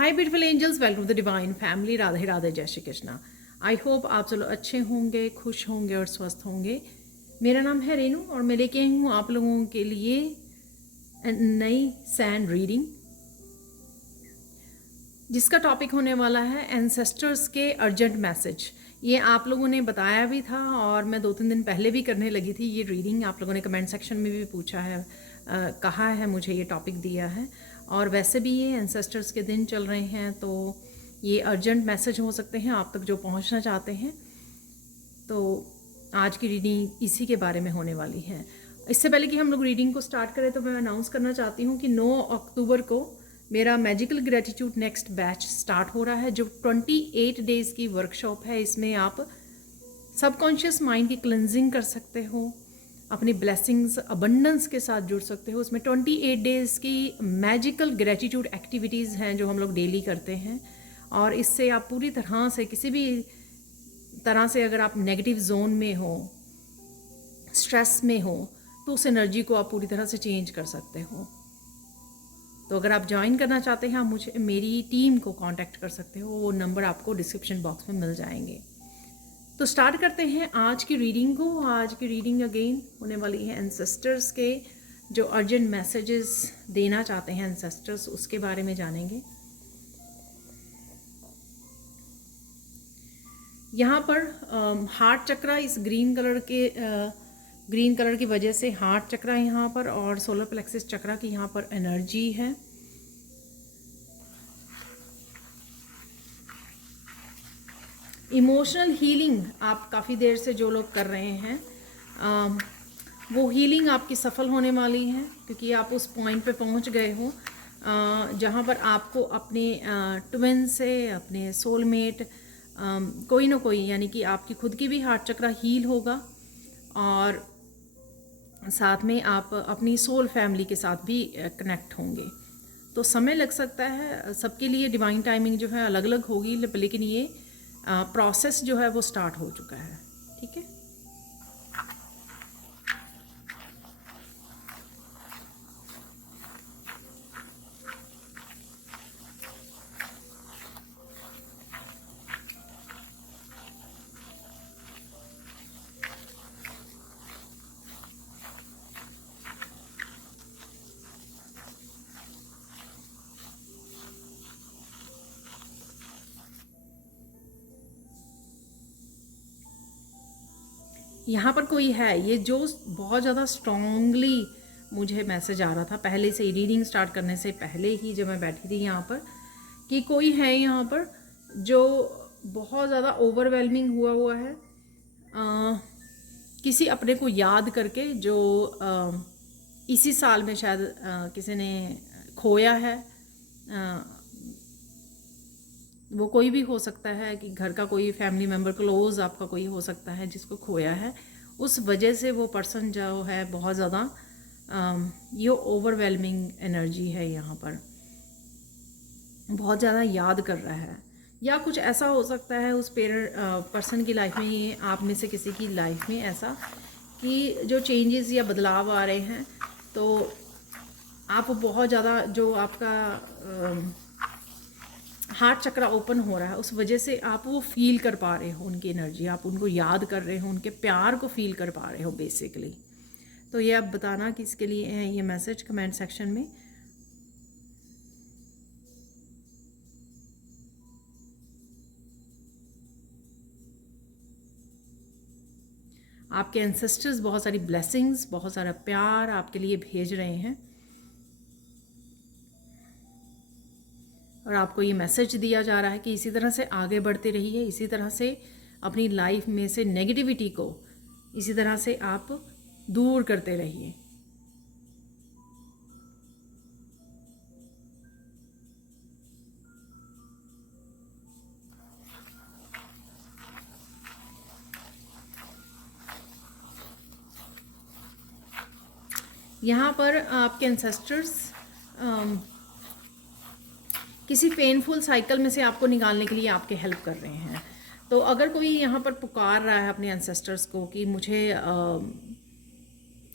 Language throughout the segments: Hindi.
Hi beautiful angels, welcome to the divine family. Radhe Radhe, जय श्री कृष्णा। आई होप आप चलो अच्छे होंगे, खुश होंगे और स्वस्थ होंगे। मेरा नाम है रेनू और मैं लेके आई हूँ आप लोगों के लिए नई सैंड रीडिंग, जिसका टॉपिक होने वाला है एंसेस्टर्स के अर्जेंट मैसेज। ये आप लोगों ने बताया भी था और मैं 2-3 दिन पहले भी करने लगी थी ये रीडिंग। आप लोगों ने कमेंट सेक्शन में भी पूछा है, कहा है, मुझे ये टॉपिक दिया है। और वैसे भी ये एंसेस्टर्स के दिन चल रहे हैं, तो ये अर्जेंट मैसेज हो सकते हैं आप तक जो पहुंचना चाहते हैं। तो आज की रीडिंग इसी के बारे में होने वाली है। इससे पहले कि हम लोग रीडिंग को स्टार्ट करें तो मैं अनाउंस करना चाहती हूँ कि 9 अक्टूबर को मेरा magical gratitude next batch start हो रहा है, जो 28 डेज़ की वर्कशॉप है। इसमें आप सबकॉन्शियस माइंड की क्लेंजिंग कर सकते हो, अपनी ब्लेसिंग्स अबंडेंस के साथ जुड़ सकते हो। उसमें 28 डेज़ की मैजिकल ग्रेटिट्यूड एक्टिविटीज़ हैं जो हम लोग डेली करते हैं, और इससे आप पूरी तरह से, किसी भी तरह से, अगर आप नेगेटिव जोन में हो, स्ट्रेस में हो, तो उस एनर्जी को आप पूरी तरह से चेंज कर सकते हो। तो अगर आप ज्वाइन करना चाहते हैं, आप मुझे, मेरी टीम को कांटेक्ट कर सकते हो। वो नंबर आपको डिस्क्रिप्शन बॉक्स में मिल जाएंगे। तो स्टार्ट करते हैं आज की रीडिंग को। आज की रीडिंग अगेन होने वाली है एंसेस्टर्स के जो अर्जेंट मैसेजेस देना चाहते हैं एंसेस्टर्स, उसके बारे में जानेंगे। यहाँ पर हार्ट चक्रा, इस ग्रीन कलर की वजह से हार्ट चक्रा यहाँ पर और सोलर प्लेक्सिस चक्रा की यहाँ पर एनर्जी है। इमोशनल हीलिंग आप काफ़ी देर से जो लोग कर रहे हैं, वो हीलिंग आपकी सफल होने वाली है, क्योंकि आप उस पॉइंट पे पहुंच गए हो जहाँ पर आपको अपने ट्विन से, अपने सोलमेट, कोई ना कोई, यानी कि आपकी खुद की भी हार्ट चक्रा हील होगा, और साथ में आप अपनी सोल फैमिली के साथ भी कनेक्ट होंगे। तो समय लग सकता है, सबके लिए डिवाइन टाइमिंग जो है अलग अलग होगी, लेकिन ये प्रोसेस जो है वो स्टार्ट हो चुका है। ठीक है, यहाँ पर कोई है, ये जो बहुत ज़्यादा स्ट्रांगली मुझे मैसेज आ रहा था पहले से ही, रीडिंग स्टार्ट करने से पहले ही जब मैं बैठी थी यहाँ पर, कि कोई है यहाँ पर जो बहुत ज़्यादा ओवरवेलमिंग हुआ है किसी अपने को याद करके, जो इसी साल में शायद किसी ने खोया है। वो कोई भी हो सकता है, कि घर का कोई फैमिली मेम्बर, क्लोज आपका कोई हो सकता है जिसको खोया है। उस वजह से वो पर्सन जो है बहुत ज़्यादा ये ओवरवेलमिंग एनर्जी है, यहाँ पर बहुत ज़्यादा याद कर रहा है। या कुछ ऐसा हो सकता है उस पर्सन की लाइफ में, ये आप में से किसी की लाइफ में ऐसा कि जो चेंजेस या बदलाव आ रहे हैं, तो आप बहुत ज़्यादा, जो आपका हार्ट चक्रा ओपन हो रहा है, उस वजह से आप वो फील कर पा रहे हो उनकी एनर्जी, आप उनको याद कर रहे हो, उनके प्यार को फील कर पा रहे हो बेसिकली। तो ये आप बताना कि इसके लिए है ये मैसेज कमेंट सेक्शन में। आपके एंसेस्टर्स बहुत सारी ब्लेसिंग्स, बहुत सारा प्यार आपके लिए भेज रहे हैं, और आपको ये मैसेज दिया जा रहा है कि इसी तरह से आगे बढ़ते रहिए, इसी तरह से अपनी लाइफ में से नेगेटिविटी को इसी तरह से आप दूर करते रहिए। यहाँ पर आपके एंसेस्टर्स किसी पेनफुल साइकिल में से आपको निकालने के लिए आपके हेल्प कर रहे हैं। तो अगर कोई यहाँ पर पुकार रहा है अपने एंसेस्टर्स को कि मुझे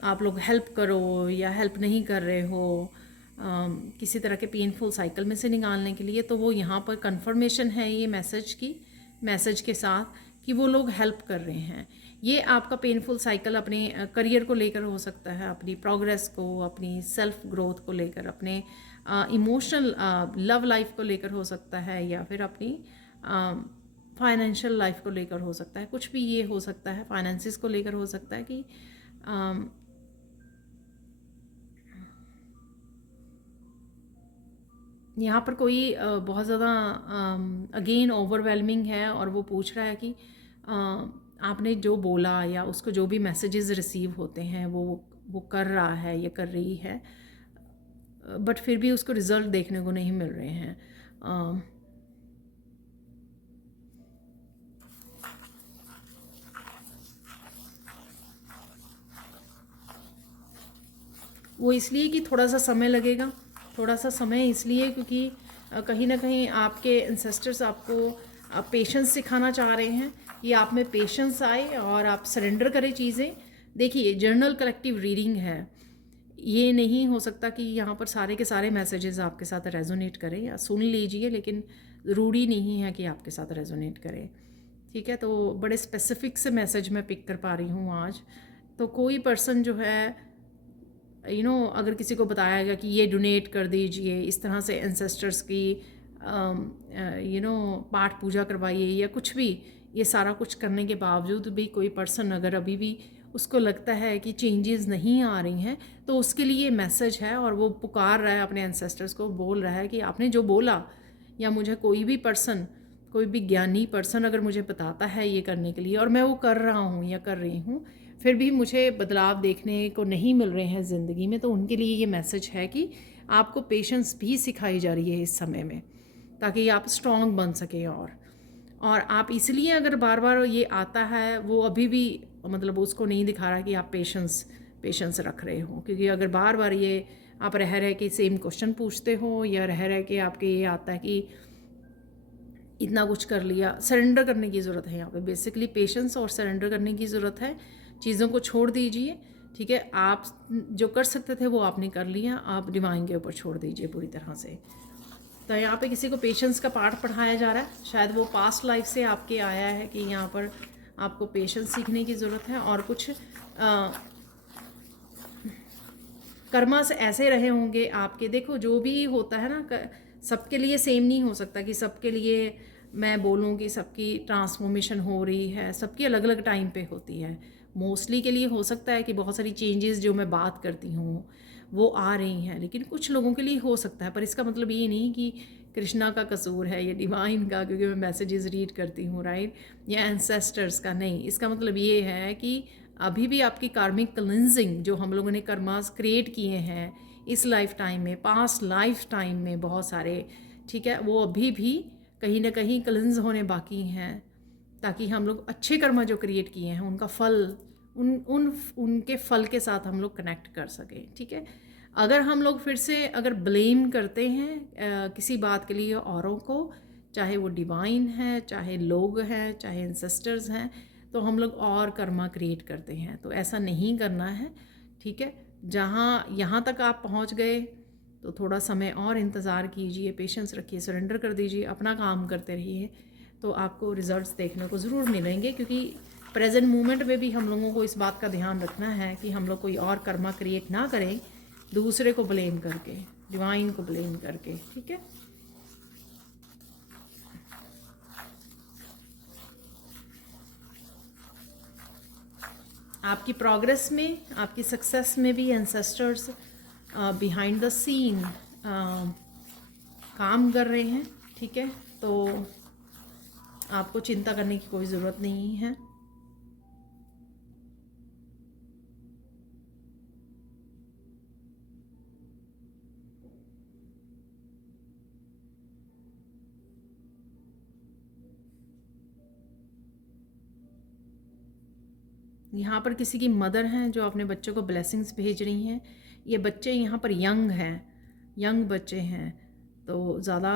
आप लोग हेल्प करो, या हेल्प नहीं कर रहे हो, किसी तरह के पेनफुल साइकिल में से निकालने के लिए, तो वो यहाँ पर कंफर्मेशन है ये मैसेज के साथ कि वो लोग हेल्प कर रहे हैं। ये आपका पेनफुल साइकिल अपने करियर को लेकर हो सकता है, अपनी प्रोग्रेस को, अपनी सेल्फ ग्रोथ को लेकर, अपने इमोशनल लव लाइफ को लेकर हो सकता है, या फिर अपनी फाइनेंशियल लाइफ को लेकर हो सकता है। कुछ भी ये हो सकता है, फाइनेंसिस को लेकर हो सकता है कि यहाँ पर कोई बहुत ज़्यादा अगेन ओवरवेलमिंग है और वो पूछ रहा है कि आपने जो बोला या उसको जो भी मैसेजेस रिसीव होते हैं वो कर रहा है या कर रही है, बट फिर भी उसको रिज़ल्ट देखने को नहीं मिल रहे हैं। वो इसलिए कि थोड़ा सा समय लगेगा, थोड़ा सा समय इसलिए क्योंकि कहीं ना कहीं आपके एंसेस्टर्स आपको पेशेंस सिखाना चाह रहे हैं। ये आप में पेशेंस आए और आप सरेंडर करें चीज़ें। देखिए, जर्नल कलेक्टिव रीडिंग है, ये नहीं हो सकता कि यहाँ पर सारे के सारे मैसेजेस आपके साथ रेजोनेट करें, या सुन लीजिए लेकिन ज़रूरी नहीं है कि आपके साथ रेजोनेट करें। ठीक है, तो बड़े स्पेसिफिक से मैसेज मैं पिक कर पा रही हूँ आज। तो कोई पर्सन जो है अगर किसी को बताया गया कि ये डोनेट कर दीजिए, इस तरह से एंसेस्टर्स की पाठ पूजा करवाइए या कुछ भी, ये सारा कुछ करने के बावजूद भी कोई पर्सन अगर अभी भी उसको लगता है कि चेंजेस नहीं आ रही हैं, तो उसके लिए मैसेज है और वो पुकार रहा है अपने एंसेस्टर्स को, बोल रहा है कि आपने जो बोला, या मुझे कोई भी पर्सन, कोई भी ज्ञानी पर्सन अगर मुझे बताता है ये करने के लिए और मैं वो कर रहा हूँ या कर रही हूँ, फिर भी मुझे बदलाव देखने को नहीं मिल रहे हैं ज़िंदगी में, तो उनके लिए ये मैसेज है कि आपको पेशेंस भी सिखाई जा रही है इस समय में, ताकि आप स्ट्रॉन्ग बन सकें। और आप इसलिए अगर बार बार ये आता है, वो अभी भी मतलब उसको नहीं दिखा रहा कि आप पेशेंस रख रहे हो, क्योंकि अगर बार बार ये आप रह के सेम क्वेश्चन पूछते हो, या रह के आपके ये आता है कि इतना कुछ कर लिया, सरेंडर करने की ज़रूरत है यहाँ पे। बेसिकली पेशेंस और सरेंडर करने की ज़रूरत है। चीज़ों को छोड़ दीजिए, ठीक है। आप जो कर सकते थे वो आपने कर लिया, आप डिवाइन के ऊपर छोड़ दीजिए पूरी तरह से। तो यहाँ पे किसी को पेशेंस का पाठ पढ़ाया जा रहा है, शायद वो पास्ट लाइफ से आपके आया है कि यहाँ पर आपको पेशेंस सीखने की ज़रूरत है। और कुछ कर्मास ऐसे रहे होंगे आपके, देखो जो भी होता है ना, सबके लिए सेम नहीं हो सकता कि सबके लिए मैं बोलूँ कि सबकी ट्रांसफॉर्मेशन हो रही है, सबकी अलग अलग टाइम पे होती है। मोस्टली के लिए हो सकता है कि बहुत सारी चेंजेस जो मैं बात करती हूँ वो आ रही हैं, लेकिन कुछ लोगों के लिए हो सकता है। पर इसका मतलब ये नहीं कि कृष्णा का कसूर है या डिवाइन का, क्योंकि मैं मैसेजेस रीड करती हूँ, राइट, या एंसेस्टर्स का नहीं। इसका मतलब ये है कि अभी भी आपकी कार्मिक क्लिंजिंग जो हम लोगों ने कर्मास क्रिएट किए हैं इस लाइफ टाइम में, पास्ट लाइफ टाइम में बहुत सारे, ठीक है, वो अभी भी कहीं ना कहीं क्लिंज होने बाकी हैं, ताकि हम लोग अच्छे कर्मा जो क्रिएट किए हैं उनका फल, उनके फल के साथ हम लोग कनेक्ट कर सकें। ठीक है, अगर हम लोग फिर से अगर ब्लेम करते हैं किसी बात के लिए औरों को, चाहे वो डिवाइन है, चाहे लोग हैं, चाहे एंसेस्टर्स हैं, तो हम लोग और कर्मा क्रिएट करते हैं। तो ऐसा नहीं करना है, ठीक है। यहाँ तक आप पहुँच गए तो थोड़ा समय और इंतज़ार कीजिए, पेशेंस रखिए, सरेंडर कर दीजिए, अपना काम करते रहिए, तो आपको रिजल्ट्स देखने को ज़रूर मिलेंगे। क्योंकि प्रेजेंट मोमेंट में भी हम लोगों को इस बात का ध्यान रखना है कि हम लोग कोई और कर्मा क्रिएट ना करें दूसरे को ब्लेम करके, डिवाइन को ब्लेम करके, ठीक है। आपकी प्रोग्रेस में, आपकी सक्सेस में भी एंसेस्टर्स बिहाइंड द सीन काम कर रहे हैं, ठीक है। तो आपको चिंता करने की कोई ज़रूरत नहीं है। यहाँ पर किसी की मदर हैं जो अपने बच्चों को ब्लेसिंग्स भेज रही हैं। ये बच्चे यहाँ पर यंग हैं, यंग बच्चे हैं, तो ज़्यादा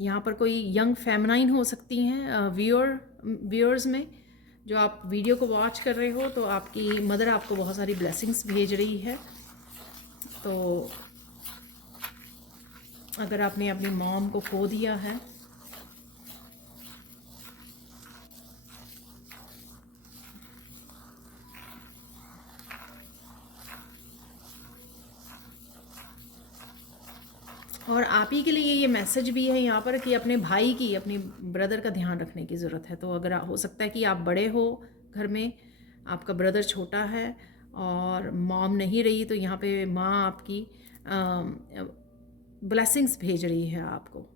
यहाँ पर कोई यंग फेमिनाइन हो सकती हैं व्यूअर्स में, जो आप वीडियो को वॉच कर रहे हो तो आपकी मदर आपको बहुत सारी ब्लेसिंग्स भेज रही है। तो अगर आपने अपनी मॉम को खो दिया है और आप ही के लिए ये मैसेज भी है यहाँ पर कि अपने भाई की, अपनी ब्रदर का ध्यान रखने की ज़रूरत है। तो अगर हो सकता है कि आप बड़े हो घर में, आपका ब्रदर छोटा है और मॉम नहीं रही, तो यहाँ पे माँ आपकी ब्लेसिंग्स भेज रही है आपको,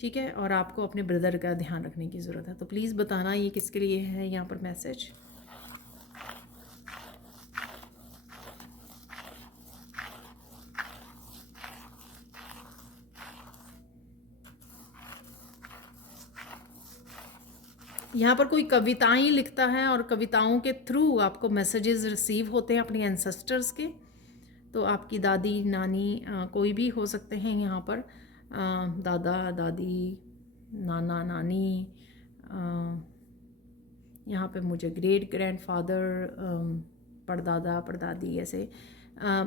ठीक है। और आपको अपने ब्रदर का ध्यान रखने की ज़रूरत है। तो प्लीज़ बताना ये किसके लिए है यहाँ पर मैसेज। यहाँ पर कोई कविताएं लिखता है और कविताओं के थ्रू आपको मैसेजेस रिसीव होते हैं अपने एंसेस्टर्स के। तो आपकी दादी, नानी, कोई भी हो सकते हैं यहाँ पर, दादा, दादी, नाना, नानी, यहाँ पे मुझे ग्रेट ग्रैंडफादर, परदादा, परदादी, ऐसे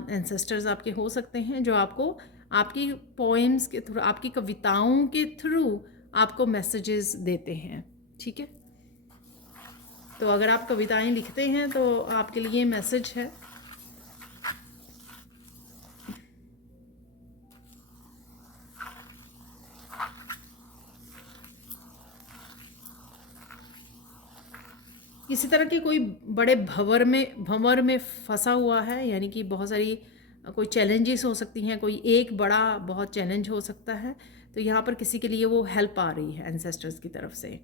एंसेस्टर्स आपके हो सकते हैं जो आपको आपकी पोएम्स के थ्रू, आपकी कविताओं के थ्रू आपको मैसेजेस देते हैं, ठीक है। तो अगर आप कविताएं लिखते हैं तो आपके लिए मैसेज है। किसी तरह की कोई बड़े भंवर में फंसा हुआ है, यानी कि बहुत सारी कोई चैलेंजेस हो सकती हैं, कोई एक बड़ा बहुत चैलेंज हो सकता है। तो यहाँ पर किसी के लिए वो हेल्प आ रही है एंसेस्टर्स की तरफ से,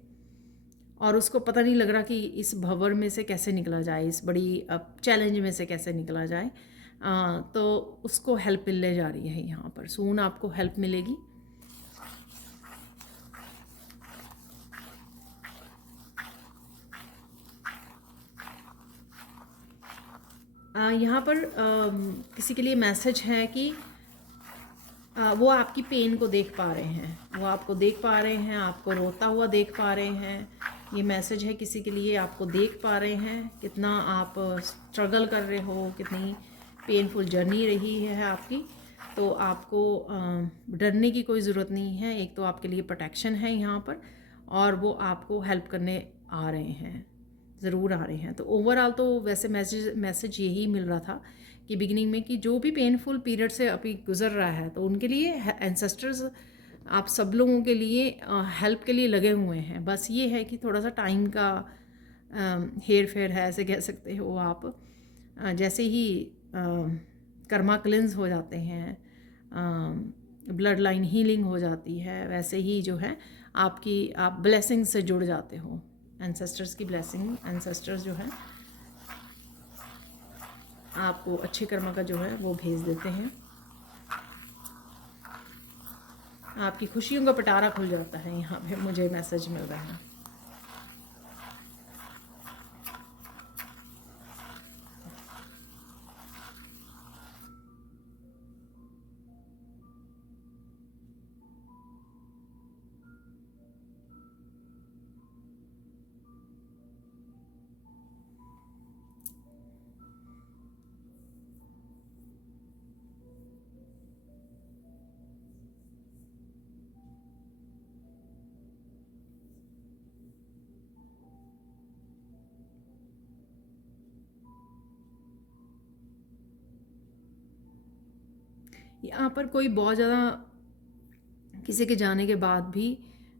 और उसको पता नहीं लग रहा कि इस भंवर में से कैसे निकला जाए, इस बड़ी चैलेंज में से कैसे निकला जाए। तो उसको हेल्प मिलने जा रही है यहाँ पर, सून आपको हेल्प मिलेगी। यहाँ पर किसी के लिए मैसेज है कि वो आपकी पेन को देख पा रहे हैं, वो आपको देख पा रहे हैं, आपको रोता हुआ देख पा रहे हैं। ये मैसेज है किसी के लिए, आपको देख पा रहे हैं कितना आप स्ट्रगल कर रहे हो, कितनी पेनफुल जर्नी रही है आपकी। तो आपको डरने की कोई ज़रूरत नहीं है। एक तो आपके लिए प्रोटेक्शन है यहाँ पर, और वो आपको हेल्प करने आ रहे हैं, ज़रूर आ रहे हैं। तो ओवरऑल तो वैसे मैसेज यही मिल रहा था कि बिगिनिंग में कि जो भी पेनफुल पीरियड से अभी गुजर रहा है, तो उनके लिए एंसेस्टर्स आप सब लोगों के लिए हेल्प के लिए लगे हुए हैं। बस ये है कि थोड़ा सा टाइम का हेर फेर है, ऐसे कह सकते हो आप। जैसे ही कर्मा क्लिंस हो जाते हैं, ब्लड लाइन हीलिंग हो जाती है, वैसे ही जो है आप ब्लेसिंग से जुड़ जाते हो। एंसेस्टर्स की ब्लेसिंग, एंसेस्टर्स जो है आपको अच्छे कर्मा का जो है वो भेज देते हैं। आपकी खुशियों का पिटारा खुल जाता है, यहाँ पे मुझे मैसेज मिल रहा है। यहाँ पर कोई बहुत ज़्यादा किसी के जाने के बाद भी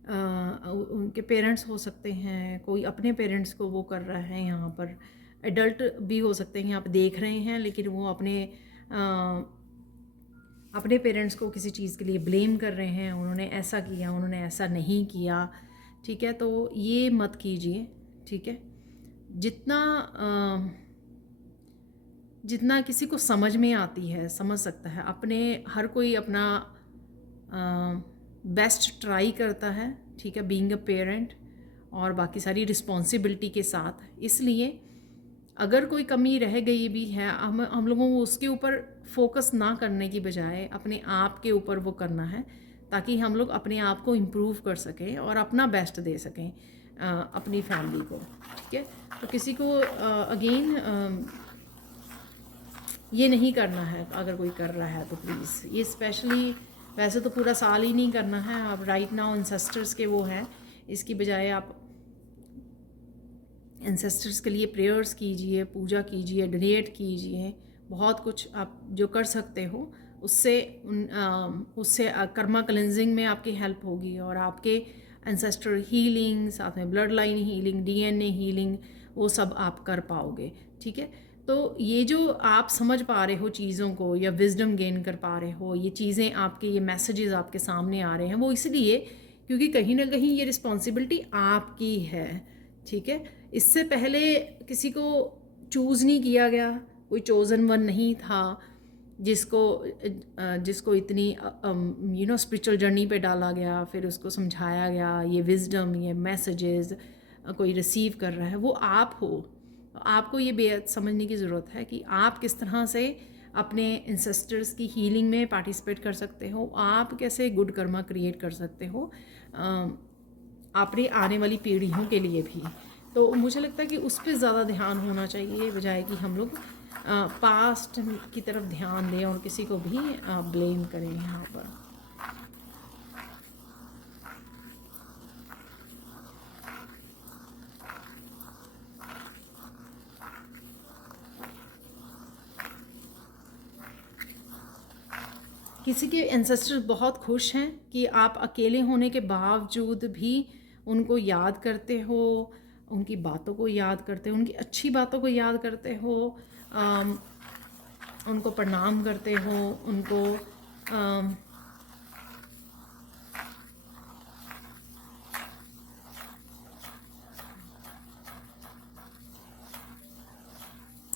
उनके पेरेंट्स हो सकते हैं, कोई अपने पेरेंट्स को वो कर रहा है। यहाँ पर एडल्ट भी हो सकते हैं, यहाँ पर देख रहे हैं, लेकिन वो अपने पेरेंट्स को किसी चीज़ के लिए ब्लेम कर रहे हैं, उन्होंने ऐसा किया, उन्होंने ऐसा नहीं किया, ठीक है। तो ये मत कीजिए, ठीक है। जितना किसी को समझ में आती है, समझ सकता है, हर कोई अपना बेस्ट ट्राई करता है, ठीक है, बीइंग अ पेरेंट और बाकी सारी रिस्पॉन्सिबिलिटी के साथ। इसलिए अगर कोई कमी रह गई भी है, हम लोगों को उसके ऊपर फोकस ना करने की बजाय अपने आप के ऊपर वो करना है, ताकि हम लोग अपने आप को इम्प्रूव कर सकें और अपना बेस्ट दे सकें अपनी फैमिली को, ठीक है। तो किसी को अगेन ये नहीं करना है, अगर कोई कर रहा है तो प्लीज़ ये स्पेशली, वैसे तो पूरा साल ही नहीं करना है। आप राइट नाउ एंसेस्टर्स के वो हैं, इसकी बजाय आप एंसेस्टर्स के लिए प्रेयर्स कीजिए, पूजा कीजिए, डोनेट कीजिए, बहुत कुछ आप जो कर सकते हो उससे उससे कर्मा क्लेंजिंग में आपकी हेल्प होगी, और आपके एंसेस्टर हीलिंग, साथ में blood line healing, DNA healing, वो सब आप कर पाओगे, ठीक है। तो ये जो आप समझ पा रहे हो चीज़ों को, या विजडम गेन कर पा रहे हो, ये चीज़ें आपके, ये मैसेजेस आपके सामने आ रहे हैं, वो इसलिए क्योंकि कहीं ना कहीं ये रिस्पॉन्सिबिलिटी आपकी है, ठीक है। इससे पहले किसी को चूज़ नहीं किया गया, कोई चोज़न वन नहीं था जिसको इतनी स्पिरिचुअल जर्नी पे डाला गया, फिर उसको समझाया गया, ये विजडम, ये मैसेजेस कोई रिसीव कर रहा है, वो आप हो। आपको ये बेहद समझने की ज़रूरत है कि आप किस तरह से अपने इंसेस्टर्स की हीलिंग में पार्टिसिपेट कर सकते हो, आप कैसे गुड कर्मा क्रिएट कर सकते हो अपनी आने वाली पीढ़ियों के लिए भी। तो मुझे लगता है कि उस पर ज़्यादा ध्यान होना चाहिए, बजाय कि हम लोग पास्ट की तरफ ध्यान दें और किसी को भी ब्लेम करें यहाँ पर। किसी के एंसेस्टर बहुत खुश हैं कि आप अकेले होने के बावजूद भी उनको याद करते हो, उनकी बातों को याद करते हो, उनकी अच्छी बातों को याद करते हो, उनको प्रणाम करते हो, उनको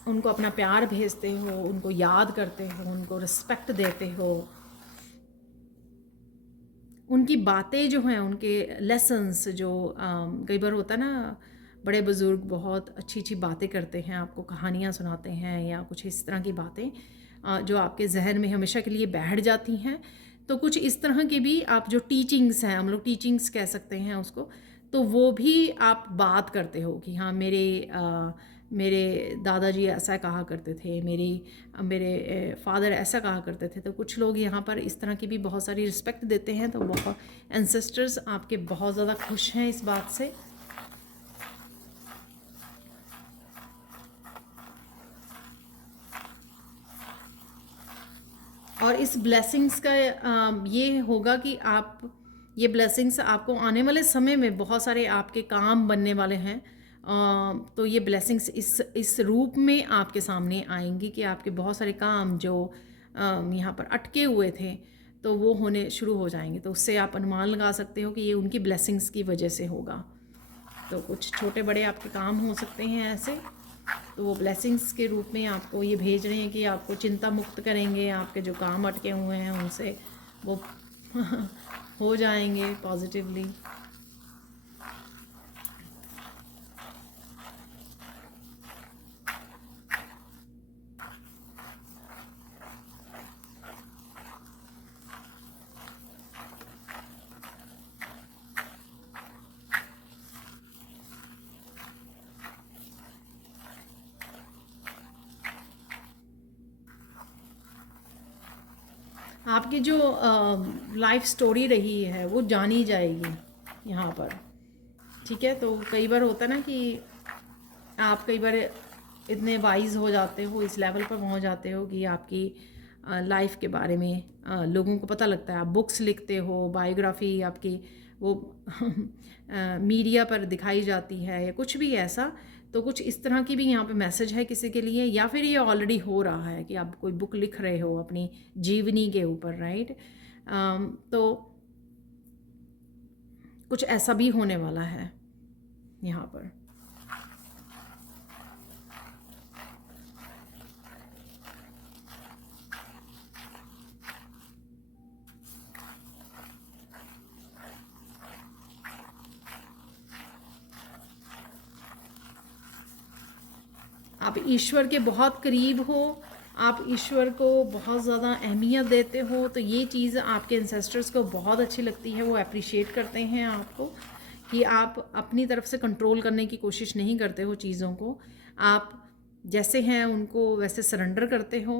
उनको अपना प्यार भेजते हो, उनको याद करते हो, उनको रिस्पेक्ट देते हो, उनकी बातें जो हैं, उनके लेसन्स जो कई बार होता है ना, बड़े बुज़ुर्ग बहुत अच्छी अच्छी बातें करते हैं, आपको कहानियाँ सुनाते हैं या कुछ इस तरह की बातें जो आपके जहन में हमेशा के लिए बैठ जाती हैं। तो कुछ इस तरह की भी आप जो टीचिंग्स हैं, हम लोग टीचिंग्स कह सकते हैं उसको, तो वो भी आप बात करते हो कि हाँ मेरे दादाजी ऐसा कहा करते थे, मेरे फादर ऐसा कहा करते थे। तो कुछ लोग यहाँ पर इस तरह की भी बहुत सारी रिस्पेक्ट देते हैं। तो बहुत एंसेस्टर्स आपके बहुत ज़्यादा खुश हैं इस बात से। और इस ब्लेसिंग्स का ये होगा कि आप, ये ब्लेसिंग्स आपको आने वाले समय में बहुत सारे आपके काम बनने वाले हैं। तो ये ब्लेसिंग्स इस रूप में आपके सामने आएंगी कि आपके बहुत सारे काम जो यहाँ पर अटके हुए थे, तो वो होने शुरू हो जाएंगे। तो उससे आप अनुमान लगा सकते हो कि ये उनकी ब्लेसिंग्स की वजह से होगा। तो कुछ छोटे बड़े आपके काम हो सकते हैं ऐसे, तो वो ब्लेसिंग्स के रूप में आपको ये भेज रहे हैं कि आपको चिंता मुक्त करेंगे, आपके जो काम अटके हुए हैं उनसे वो हो जाएंगे पॉजिटिवली। आपकी जो लाइफ स्टोरी रही है वो जानी जाएगी यहाँ पर, ठीक है। तो कई बार होता है ना कि आप कई बार इतने वाइज हो जाते हो, इस लेवल पर पहुँच जाते हो कि आपकी लाइफ के बारे में लोगों को पता लगता है। आप बुक्स लिखते हो, बायोग्राफी आपकी वो मीडिया पर दिखाई जाती है या कुछ भी ऐसा। तो कुछ इस तरह की भी यहाँ पे मैसेज है किसी के लिए, या फिर ये ऑलरेडी हो रहा है कि आप कोई बुक लिख रहे हो अपनी जीवनी के ऊपर, राइट। तो कुछ ऐसा भी होने वाला है यहाँ पर। आप ईश्वर के बहुत करीब हो, आप ईश्वर को बहुत ज़्यादा अहमियत देते हो, तो ये चीज़ आपके एंसेस्टर्स को बहुत अच्छी लगती है, वो अप्रिशिएट करते हैं आपको कि आप अपनी तरफ से कंट्रोल करने की कोशिश नहीं करते हो चीज़ों को, आप जैसे हैं उनको वैसे सरेंडर करते हो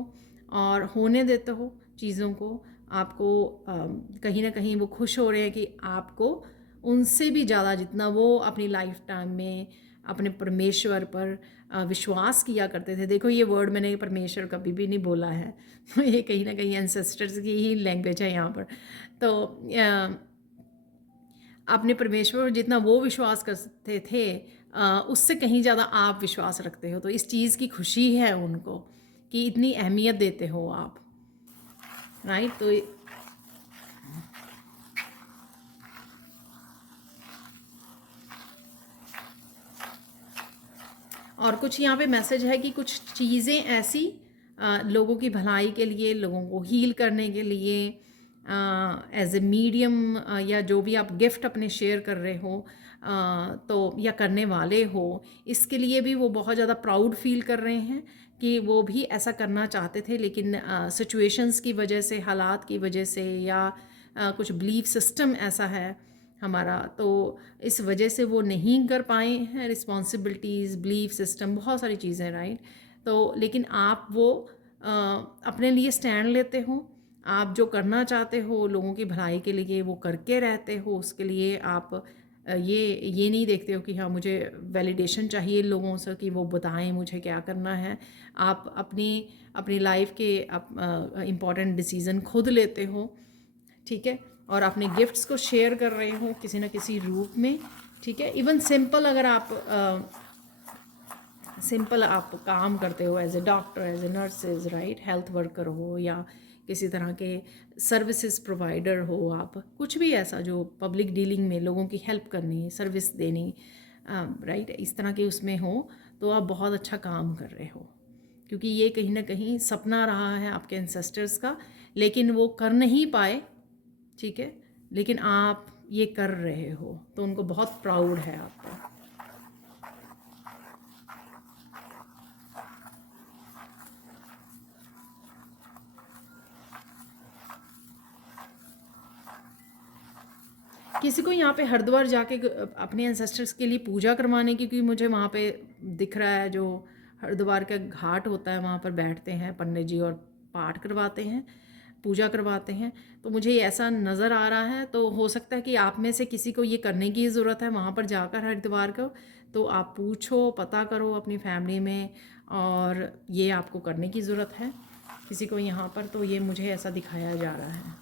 और होने देते हो चीज़ों को। आपको कहीं ना कहीं वो खुश हो रहे हैं कि आपको उनसे भी ज़्यादा जितना वो अपनी लाइफ टाइम में अपने परमेश्वर पर विश्वास किया करते थे। देखो ये वर्ड मैंने परमेश्वर कभी भी नहीं बोला है तो ये कहीं ना कहीं एंसेस्टर्स की ही लैंग्वेज है यहाँ पर। तो अपने परमेश्वर पर जितना वो विश्वास करते थे उससे कहीं ज़्यादा आप विश्वास रखते हो। तो इस चीज़ की खुशी है उनको कि इतनी अहमियत देते हो आप, राइट। तो और कुछ यहाँ पे मैसेज है कि कुछ चीज़ें ऐसी लोगों की भलाई के लिए, लोगों को हील करने के लिए एज ए मीडियम या जो भी आप गिफ्ट अपने शेयर कर रहे हो तो या करने वाले हो, इसके लिए भी वो बहुत ज़्यादा प्राउड फील कर रहे हैं कि वो भी ऐसा करना चाहते थे, लेकिन सिचुएशंस की वजह से, हालात की वजह से, या कुछ बिलीफ सिस्टम ऐसा है हमारा, तो इस वजह से वो नहीं कर पाए हैं। रिस्पॉन्सिबिलिटीज़, बिलीफ सिस्टम, बहुत सारी चीज़ें, राइट। तो लेकिन आप वो अपने लिए स्टैंड लेते हो, आप जो करना चाहते हो लोगों की भलाई के लिए वो करके रहते हो। उसके लिए आप ये नहीं देखते हो कि हाँ मुझे वैलिडेशन चाहिए लोगों से कि वो बताएं मुझे क्या करना है। आप अपनी अपनी लाइफ के इम्पॉर्टेंट डिसीज़न खुद लेते हो, ठीक है। और अपने गिफ्ट्स को शेयर कर रहे हो किसी न किसी रूप में, ठीक है। इवन सिंपल आप काम करते हो as a doctor, as a nurses, right, health worker हो या किसी तरह के सर्विसेज प्रोवाइडर हो, आप कुछ भी ऐसा जो पब्लिक डीलिंग में लोगों की हेल्प करनी, सर्विस देनी, राइट, इस तरह के उसमें हो, तो आप बहुत अच्छा काम कर रहे हो। क्योंकि ये कहीं ना कहीं सपना रहा है आपके एंसेस्टर्स का, लेकिन वो कर नहीं पाए, ठीक है, लेकिन आप ये कर रहे हो तो उनको बहुत प्राउड है आप पर। किसी को यहाँ पे हरिद्वार जाके अपने एंसेस्टर्स के लिए पूजा करवाने की, क्योंकि मुझे वहाँ पे दिख रहा है जो हरिद्वार का घाट होता है वहाँ पर बैठते हैं पंडित जी और पाठ करवाते हैं, पूजा करवाते हैं। तो मुझे ऐसा नज़र आ रहा है, तो हो सकता है कि आप में से किसी को ये करने की ज़रूरत है वहाँ पर जाकर हरिद्वार को। तो आप पूछो, पता करो अपनी फैमिली में, और ये आपको करने की ज़रूरत है किसी को यहाँ पर। तो ये मुझे ऐसा दिखाया जा रहा है।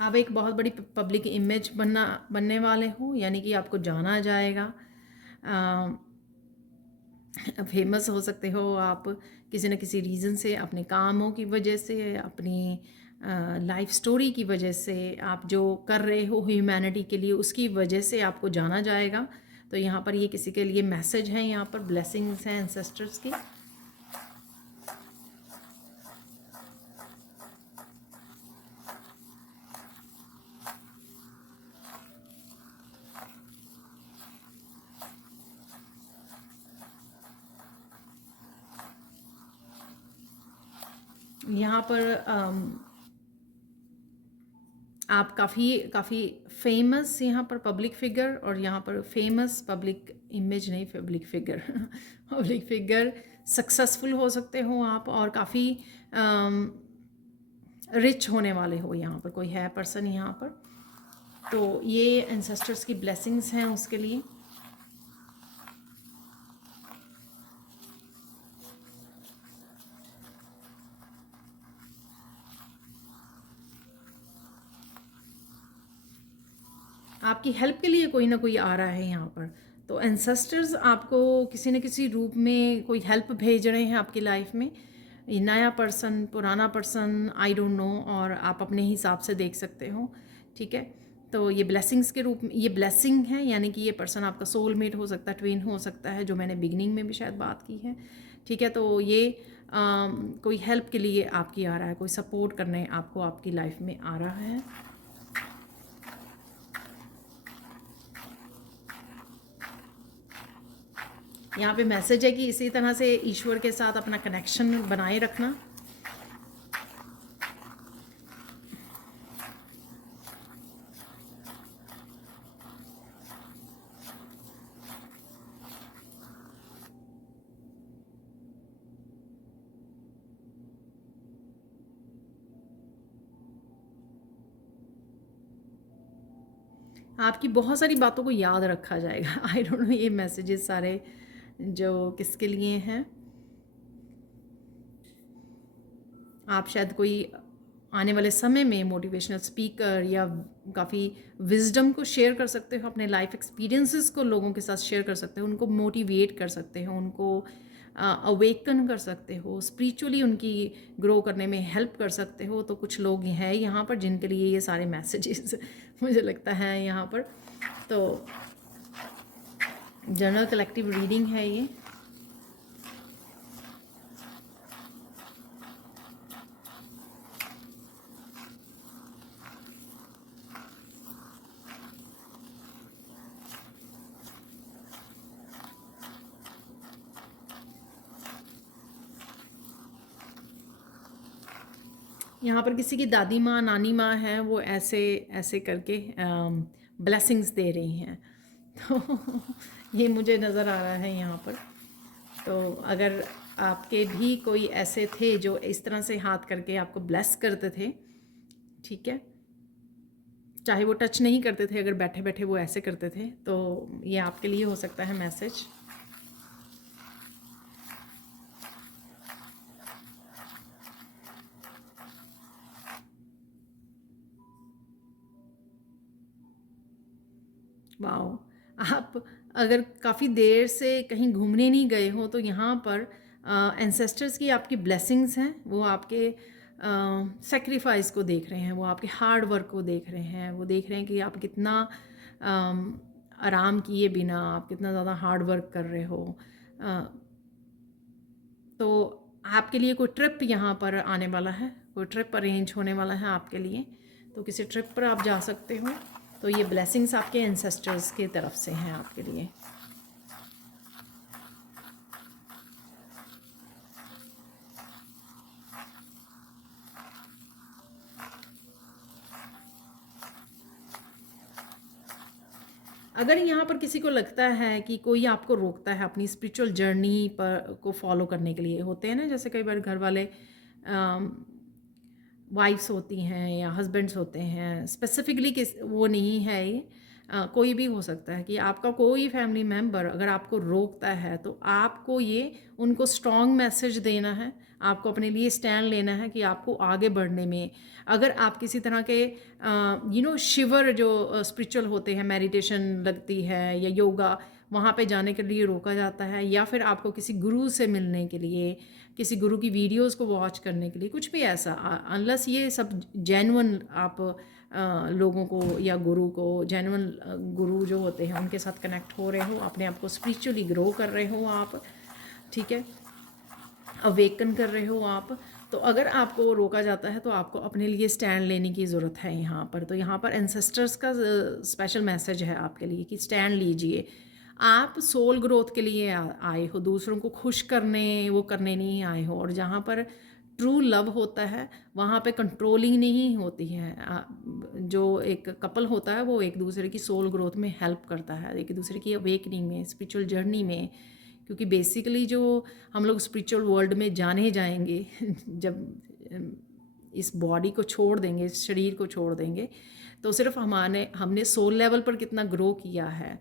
आप एक बहुत बड़ी पब्लिक इमेज बनने वाले हो, यानी कि आपको जाना जाएगा, फेमस हो सकते हो आप किसी न किसी रीज़न से, अपने कामों की वजह से, अपनी लाइफ स्टोरी की वजह से, आप जो कर रहे हो ह्यूमैनिटी के लिए उसकी वजह से आपको जाना जाएगा। तो यहाँ पर ये किसी के लिए मैसेज है, यहाँ पर ब्लेसिंग्स हैं एंसेस्टर्स की। यहाँ पर आप काफ़ी फेमस यहाँ पर पब्लिक फिगर, और यहाँ पर फेमस पब्लिक इमेज नहीं, public figure public figure successful हो सकते हो आप, और काफ़ी रिच होने वाले हो। यहाँ पर कोई है पर्सन यहाँ पर, तो ये एंसेस्टर्स की ब्लेसिंग्स हैं उसके लिए। आपकी हेल्प के लिए कोई ना कोई आ रहा है यहाँ पर। तो एंसेस्टर्स आपको किसी न किसी रूप में कोई हेल्प भेज रहे हैं आपकी लाइफ में। ये नया पर्सन, पुराना पर्सन, आई डोंट नो, और आप अपने हिसाब से देख सकते हो, ठीक है। तो ये ब्लेसिंग्स के रूप में, ये ब्लेसिंग है, यानी कि ये पर्सन आपका सोलमेट हो सकता है, ट्विन हो सकता है, जो मैंने बिगनिंग में भी शायद बात की है, ठीक है। तो ये कोई हेल्प के लिए आपकी आ रहा है, कोई सपोर्ट करने आपको आपकी लाइफ में आ रहा है। यहाँ पे मैसेज है कि इसी तरह से ईश्वर के साथ अपना कनेक्शन बनाए रखना। आपकी बहुत सारी बातों को याद रखा जाएगा। आई डोंट नो ये मैसेजेस सारे जो किसके लिए हैं। आप शायद कोई आने वाले समय में मोटिवेशनल स्पीकर या काफ़ी विजडम को शेयर कर सकते हो, अपने लाइफ एक्सपीरियंसेस को लोगों के साथ शेयर कर सकते हो, उनको मोटिवेट कर सकते हो, उनको अवेकन कर सकते हो, स्पिरिचुअली उनकी ग्रो करने में हेल्प कर सकते हो। तो कुछ लोग हैं यहाँ पर जिनके लिए ये सारे मैसेजेस मुझे लगता है यहाँ पर। तो जनरल कलेक्टिव रीडिंग है ये। यहाँ पर किसी की दादी माँ नानी माँ हैं, वो ऐसे ऐसे करके ब्लेसिंग्स दे रही हैं। तो ये मुझे नज़र आ रहा है यहाँ पर। तो अगर आपके भी कोई ऐसे थे जो इस तरह से हाथ करके आपको ब्लेस करते थे, ठीक है, चाहे वो टच नहीं करते थे, अगर बैठे बैठे वो ऐसे करते थे, तो ये आपके लिए हो सकता है मैसेज। वाओ! आप अगर काफ़ी देर से कहीं घूमने नहीं गए हो तो यहाँ पर एंसेस्टर्स की आपकी ब्लेसिंग्स हैं, वो आपके सेक्रीफाइस को देख रहे हैं, वो आपके हार्ड वर्क को देख रहे हैं, वो देख रहे हैं कि आप कितना आराम किए बिना आप कितना ज़्यादा हार्ड वर्क कर रहे हो। तो आपके लिए कोई ट्रिप यहाँ पर आने वाला है, कोई ट्रिप अरेंज होने वाला है आपके लिए, तो किसी ट्रिप पर आप जा सकते हो। तो ये ब्लेसिंग्स आपके एंसेस्टर्स की तरफ से हैं आपके लिए। अगर यहाँ पर किसी को लगता है कि कोई आपको रोकता है अपनी स्पिरिचुअल जर्नी पर को फॉलो करने के लिए, होते हैं ना जैसे कई बार घर वाले वाइफ्स होती हैं या हस्बैंड्स होते हैं, स्पेसिफिकली किस वो नहीं है ये, कोई भी हो सकता है कि आपका कोई फैमिली मेम्बर अगर आपको रोकता है तो आपको ये उनको स्ट्रॉन्ग मैसेज देना है, आपको अपने लिए स्टैंड लेना है कि आपको आगे बढ़ने में, अगर आप किसी तरह के शिवर जो स्पिरिचुअल होते हैं, मेडिटेशन लगती है या योगा, वहाँ पे जाने के लिए रोका जाता है, या फिर आपको किसी गुरु से मिलने के लिए, किसी गुरु की वीडियोस को वॉच करने के लिए, कुछ भी ऐसा, अनलेस ये सब जेन्युइन आप लोगों को या गुरु को, जेन्युइन गुरु जो होते हैं उनके साथ कनेक्ट हो रहे हो, अपने आप को स्पिरिचुअली ग्रो कर रहे हो आप, ठीक है, अवेकन कर रहे हो आप, तो अगर आपको रोका जाता है तो आपको अपने लिए स्टैंड लेने की ज़रूरत है यहाँ पर। तो यहाँ पर एंसेस्टर्स का स्पेशल मैसेज है आपके लिए कि स्टैंड लीजिए। आप सोल ग्रोथ के लिए आए हो, दूसरों को खुश करने वो करने नहीं आए हो। और जहाँ पर ट्रू लव होता है वहाँ पे कंट्रोलिंग नहीं होती है। जो एक कपल होता है वो एक दूसरे की सोल ग्रोथ में हेल्प करता है, एक दूसरे की अवेकनिंग में, स्पिरिचुअल जर्नी में, क्योंकि बेसिकली जो हम लोग स्पिरिचुअल वर्ल्ड में जाने जाएंगे जब इस बॉडी को छोड़ देंगे, इस शरीर को छोड़ देंगे, तो सिर्फ हमने सोल लेवल पर कितना ग्रो किया है,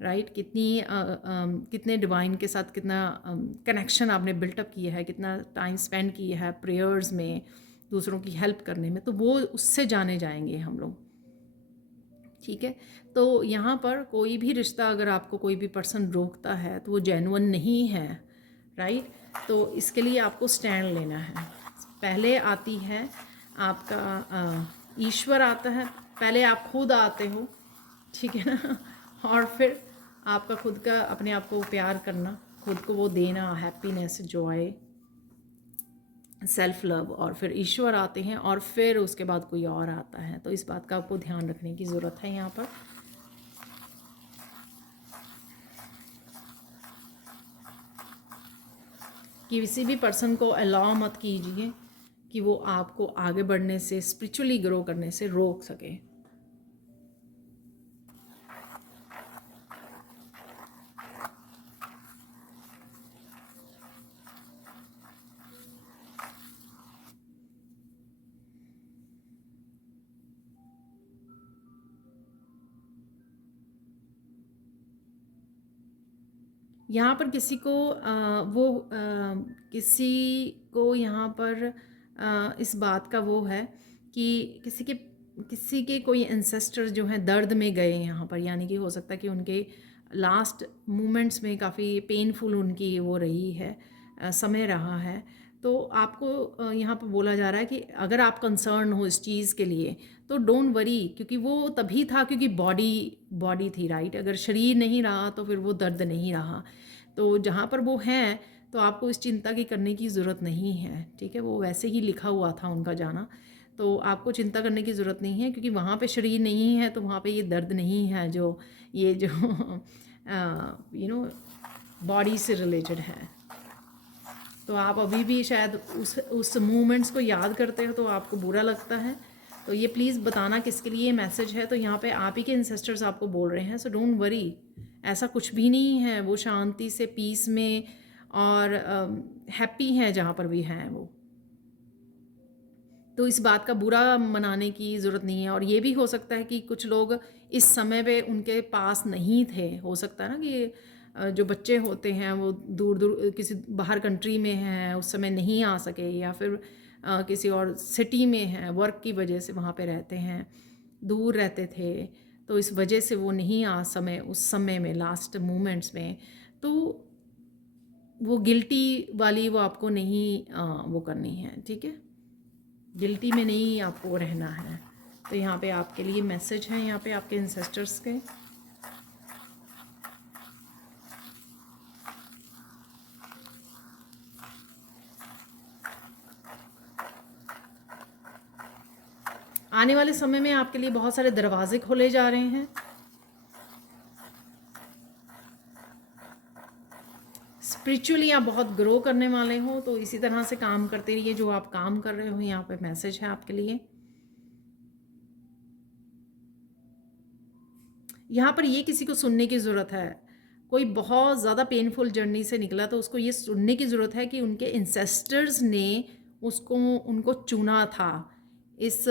राइट, कितने डिवाइन के साथ कितना कनेक्शन आपने बिल्टअप किया है, कितना टाइम स्पेंड किया है प्रेयर्स में, दूसरों की हेल्प करने में, तो वो उससे जाने जाएंगे हम लोग, ठीक है। तो यहाँ पर कोई भी रिश्ता अगर आपको कोई भी पर्सन रोकता है तो वो जेन्युइन नहीं है, राइट। तो इसके लिए आपको स्टैंड लेना है। पहले आती है आपका ईश्वर आता है, पहले आप खुद आते हो, ठीक है ना, और फिर आपका खुद का अपने आप को प्यार करना, खुद को वो देना, हैप्पीनेस, जॉय, सेल्फ लव, और फिर ईश्वर आते हैं, और फिर उसके बाद कोई और आता है। तो इस बात का आपको ध्यान रखने की ज़रूरत है। यहाँ पर किसी भी पर्सन को अलाउ मत कीजिए कि वो आपको आगे बढ़ने से, स्पिरिचुअली ग्रो करने से रोक सके। यहाँ पर किसी को किसी को यहाँ पर इस बात का वो है कि किसी के कोई एंसेस्टर जो हैं दर्द में गए यहाँ पर, यानी कि हो सकता है कि उनके लास्ट मोमेंट्स में काफ़ी पेनफुल उनकी वो रही है, समय रहा है। तो आपको यहाँ पर बोला जा रहा है कि अगर आप कंसर्न हो इस चीज़ के लिए तो डोंट वरी, क्योंकि वो तभी था क्योंकि बॉडी थी, राइट। अगर शरीर नहीं रहा तो फिर वो दर्द नहीं रहा। तो जहाँ पर वो हैं तो आपको इस चिंता की करने की ज़रूरत नहीं है, ठीक है। वो वैसे ही लिखा हुआ था उनका जाना, तो आपको चिंता करने की ज़रूरत नहीं है, क्योंकि वहाँ पे शरीर नहीं है तो वहाँ पे ये दर्द नहीं है जो ये जो बॉडी से रिलेटेड है। तो आप अभी भी शायद उस मोमेंट्स को याद करते हो तो आपको बुरा लगता है। तो ये प्लीज़ बताना किसके लिए मैसेज है। तो यहाँ पे आप ही के इंसेस्टर्स आपको बोल रहे हैं, सो डोंट वरी, ऐसा कुछ भी नहीं है। वो शांति से, पीस में और हैप्पी हैं जहाँ पर भी हैं वो। तो इस बात का बुरा मनाने की ज़रूरत नहीं है। और ये भी हो सकता है कि कुछ लोग इस समय पे उनके पास नहीं थे। हो सकता है ना कि जो बच्चे होते हैं वो दूर दूर किसी बाहर कंट्री में हैं, उस समय नहीं आ सके, या फिर किसी और सिटी में हैं, वर्क की वजह से वहाँ पे रहते हैं, दूर रहते थे, तो इस वजह से वो नहीं आ समय उस समय में लास्ट मोमेंट्स में। तो वो गिल्टी वाली वो आपको नहीं वो करनी है, ठीक है। गिल्टी में नहीं आपको रहना है। तो यहाँ पे आपके लिए मैसेज है, यहाँ पे आपके इंसेस्टर्स के। आने वाले समय में आपके लिए बहुत सारे दरवाजे खोले जा रहे हैं। स्पिरिचुअली आप बहुत ग्रो करने वाले हो, तो इसी तरह से काम करते रहिए जो आप काम कर रहे हो। यहाँ पे मैसेज है आपके लिए। यहाँ पर ये किसी को सुनने की ज़रूरत है। कोई बहुत ज़्यादा पेनफुल जर्नी से निकला तो उसको ये सुनने की ज़रूरत है कि उनके इंसेस्टर्स ने उनको चुना था इस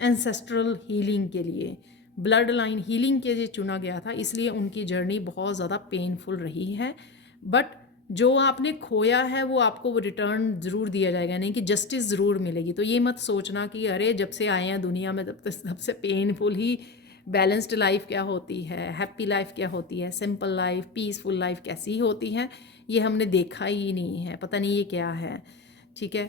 एंसेस्ट्रल हीलिंग के लिए, ब्लड लाइन हीलिंग के लिए चुना गया था। इसलिए उनकी जर्नी बहुत ज़्यादा पेनफुल रही है। बट जो आपने खोया है वो आपको वो रिटर्न ज़रूर दिया जाएगा, नहीं कि जस्टिस ज़रूर मिलेगी। तो ये मत सोचना कि अरे जब से आए हैं दुनिया में तब सबसे पेनफुल ही, बैलेंस्ड लाइफ क्या होती है, हैप्पी लाइफ क्या होती है, सिंपल लाइफ, पीसफुल लाइफ कैसी होती है, ये हमने देखा ही नहीं है। पता नहीं ये क्या है, ठीक है।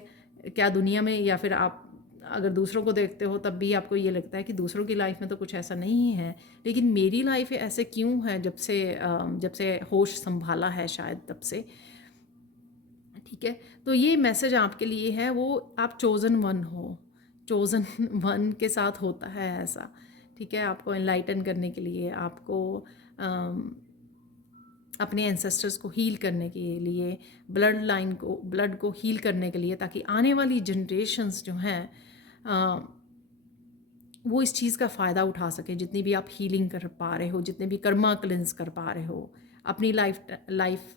क्या दुनिया में, या फिर आप अगर दूसरों को देखते हो तब भी आपको ये लगता है कि दूसरों की लाइफ में तो कुछ ऐसा नहीं है, लेकिन मेरी लाइफ ऐसे क्यों है, जब से होश संभाला है शायद तब से, ठीक है। तो ये मैसेज आपके लिए है, वो आप चोज़न वन हो, चोज़न वन के साथ होता है ऐसा, ठीक है। आपको एनलाइटन करने के लिए, आपको अपने एंसेस्टर्स को हील करने के लिए, ब्लड को हील करने के लिए, ताकि आने वाली जनरेशन्स जो हैं वो इस चीज़ का फ़ायदा उठा सके। जितनी भी आप हीलिंग कर पा रहे हो, जितने भी कर्मा क्लेंस कर पा रहे हो अपनी लाइफ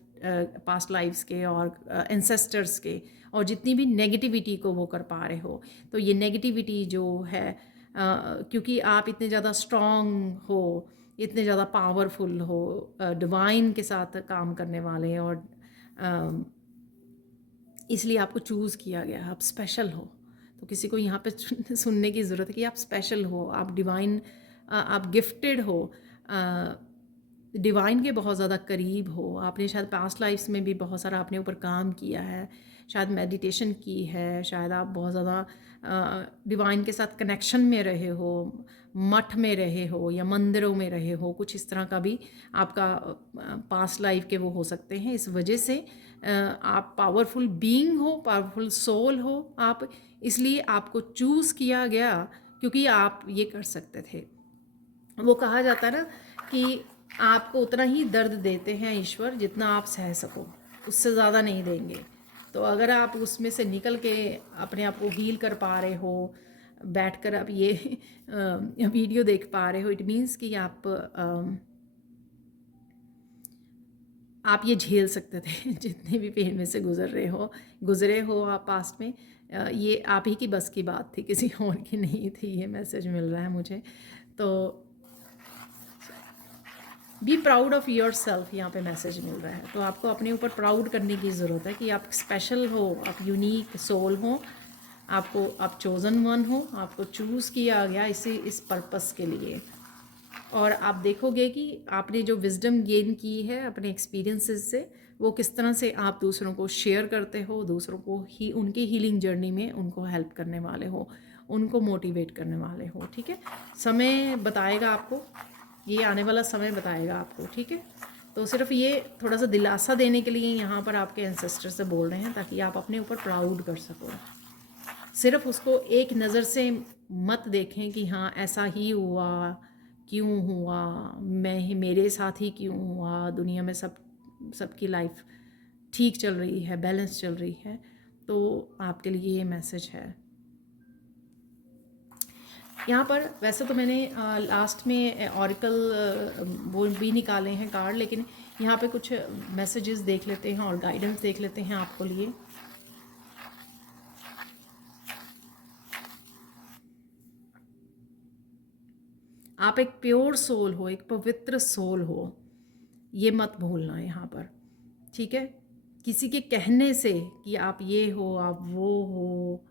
पास्ट लाइफ्स के और एंसेस्टर्स के, और जितनी भी नेगेटिविटी को वो कर पा रहे हो, तो ये नेगेटिविटी जो है क्योंकि आप इतने ज़्यादा स्ट्रॉन्ग हो, इतने ज़्यादा पावरफुल हो, डिवाइन के साथ काम करने वाले, और इसलिए आपको चूज़ किया गया, आप स्पेशल हो। तो किसी को यहाँ पे सुनने की ज़रूरत है कि आप स्पेशल हो, आप डिवाइन, आप गिफ्टेड हो, डिवाइन के बहुत ज़्यादा करीब हो। आपने शायद पास्ट लाइफ्स में भी बहुत सारा अपने ऊपर काम किया है, शायद मेडिटेशन की है, शायद आप बहुत ज़्यादा डिवाइन के साथ कनेक्शन में रहे हो, मठ में रहे हो या मंदिरों में रहे हो, कुछ इस तरह का भी आपका पास्ट लाइफ के वो हो सकते हैं। इस वजह से आप पावरफुल बीइंग हो, पावरफुल सोल हो आप, इसलिए आपको चूज़ किया गया क्योंकि आप ये कर सकते थे। वो कहा जाता है ना कि आपको उतना ही दर्द देते हैं ईश्वर जितना आप सह सको। उससे ज़्यादा नहीं देंगे। तो अगर आप उसमें से निकल के अपने आप को हील कर पा रहे हो, बैठकर आप ये वीडियो देख पा रहे हो, इट मीन्स कि आप ये झेल सकते थे जितने भी पेन में से गुज़रे हो आप पास्ट में। ये आप ही की बस की बात थी, किसी और की नहीं थी। ये मैसेज मिल रहा है मुझे। तो be proud of your self, यहाँ पे मैसेज मिल रहा है। तो आपको अपने ऊपर प्राउड करने की ज़रूरत है कि आप स्पेशल हो, आप यूनिक सोल हो, आप चोज़न वन हो, आपको चूज़ किया गया इस पर्पस के लिए। और आप देखोगे कि आपने जो विजडम गेन की है अपने एक्सपीरियंसेस से, वो किस तरह से आप दूसरों को शेयर करते हो, दूसरों को ही उनके हीलिंग जर्नी में उनको हेल्प करने वाले हो, उनको मोटिवेट करने वाले हो। ठीक है, समय बताएगा आपको, ये आने वाला समय बताएगा आपको। ठीक है, तो सिर्फ ये थोड़ा सा दिलासा देने के लिए यहाँ पर आपके एंसेस्टर से बोल रहे हैं, ताकि आप अपने ऊपर प्राउड कर सको। सिर्फ उसको एक नज़र से मत देखें कि हाँ ऐसा ही हुआ, क्यों हुआ, मेरे साथ ही क्यों हुआ, दुनिया में सबकी लाइफ ठीक चल रही है, बैलेंस चल रही है। तो आपके लिए ये मैसेज है। यहाँ पर वैसे तो मैंने लास्ट में ऑरिकल वो भी निकाले हैं कार्ड, लेकिन यहाँ पे कुछ मैसेजेस देख लेते हैं और गाइडेंस देख लेते हैं आपको लिए। आप एक प्योर सोल हो, एक पवित्र सोल हो, ये मत भूलना यहाँ पर। ठीक है, किसी के कहने से कि आप ये हो, आप वो हो,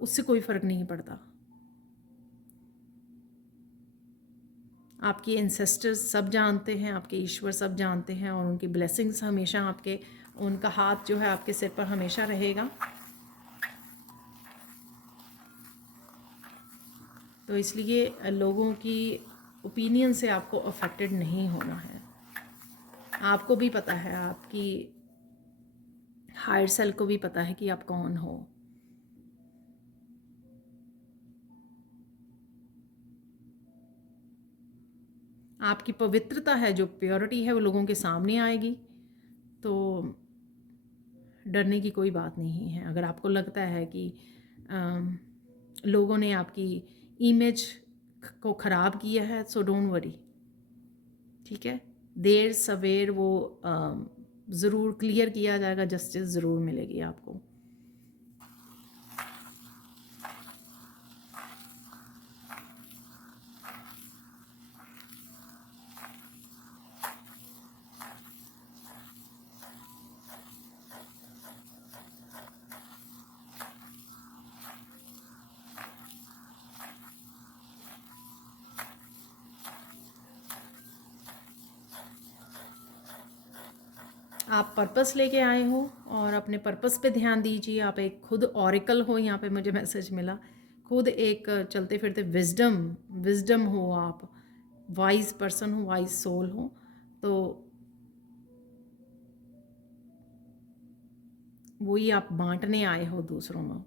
उससे कोई फ़र्क नहीं पड़ता। आपके एंसेस्टर्स सब जानते हैं, आपके ईश्वर सब जानते हैं, और उनकी ब्लेसिंग्स हमेशा आपके, उनका हाथ जो है आपके सिर पर हमेशा रहेगा। तो इसलिए लोगों की ओपिनियन से आपको अफेक्टेड नहीं होना है। आपको भी पता है, आपकी हायर सेल्फ को भी पता है कि आप कौन हो। आपकी पवित्रता है, जो प्योरिटी है, वो लोगों के सामने आएगी। तो डरने की कोई बात नहीं है। अगर आपको लगता है कि लोगों ने आपकी इमेज को ख़राब किया है, सो डोंट वरी। ठीक है, देर सवेर वो ज़रूर क्लियर किया जाएगा, जस्टिस ज़रूर मिलेगी आपको। आप पर्पस लेके आए हो और अपने पर्पस पे ध्यान दीजिए। आप एक खुद ऑरिकल हो, यहाँ पे मुझे मैसेज मिला। खुद एक चलते फिरते विजडम हो, आप वाइज पर्सन हो, वाइज सोल हो। तो वही आप बांटने आए हो, दूसरों में